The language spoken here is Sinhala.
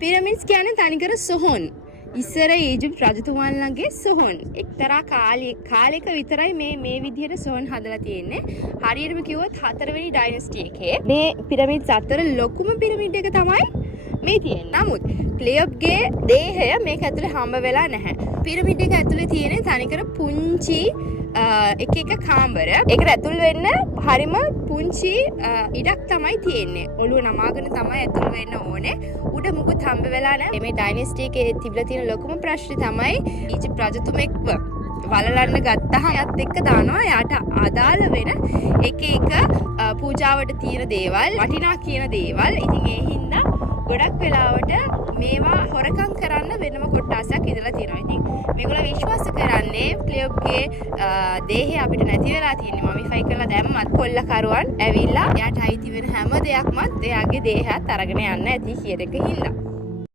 පිරමිඩ්ස් කියන්නේ තනිකර සොහොන්. ඉස්සර ඊජිප්ට් රජතුමාලගේ සොහොන්. එක්තරා කාලයක විතරයි මේ විදිහට සොහොන් හදලා තියෙන්නේ. හරියටම කිව්වොත් 4 වෙනි ඩයිනස්ටි එකේ මේ පිරමිඩ්ස් අතර ලොකුම පිරමිඩ් එක තමයි මේ තියෙන්නේ. නමුත් ක්ලියොප්ගේ දේහය මේක ඇතුලේ හම්බ වෙලා නැහැ. පිරමිඩ් එක ඇතුලේ තියෙන තනිකර පුංචි එක කාමර. ඒකට ඇතුල් වෙන්න හරිම පුංචි ඉඩක් තමයි තියෙන්නේ. ඔළුව නමාගෙන තමයි ඇතුල් වෙන්න ඕනේ. උඩ මුකුත් හම්බ වෙලා නැහැ. මේ ඩයිනස්ටි එකේ තිබිලා තියෙන ලොකුම ප්‍රශ්නේ තමයි ඊජිප්ට් රජතුමෙක්ව වලලන්න ගත්තහම යත් එක්ක දානවා යාට අදාළ වෙන එක පූජාවට තියෙන දේවල්, වටිනා කියන දේවල්. ඉතින් ඒ හින්දා ගොඩක් වෙලාවට මේවා හොරකම් කරන්න වෙනම කොට්ටාසයක් ඉදලා තියෙනවා. ඉතින් මේගොල්ලෝ විශ්වාස කරන්නේ ක්ලියොප්ගේ දේහය අපිට නැති වෙලා තියෙන්නේ. මමිෆයි කරලා දැම්මත් කොල්ලකරුවන් ඇවිල්ලා එයාට අයිති වෙන හැම දෙයක්මත් එයාගේ දේහයත් අරගෙන යන්න ඇති කියන එක හින්දා.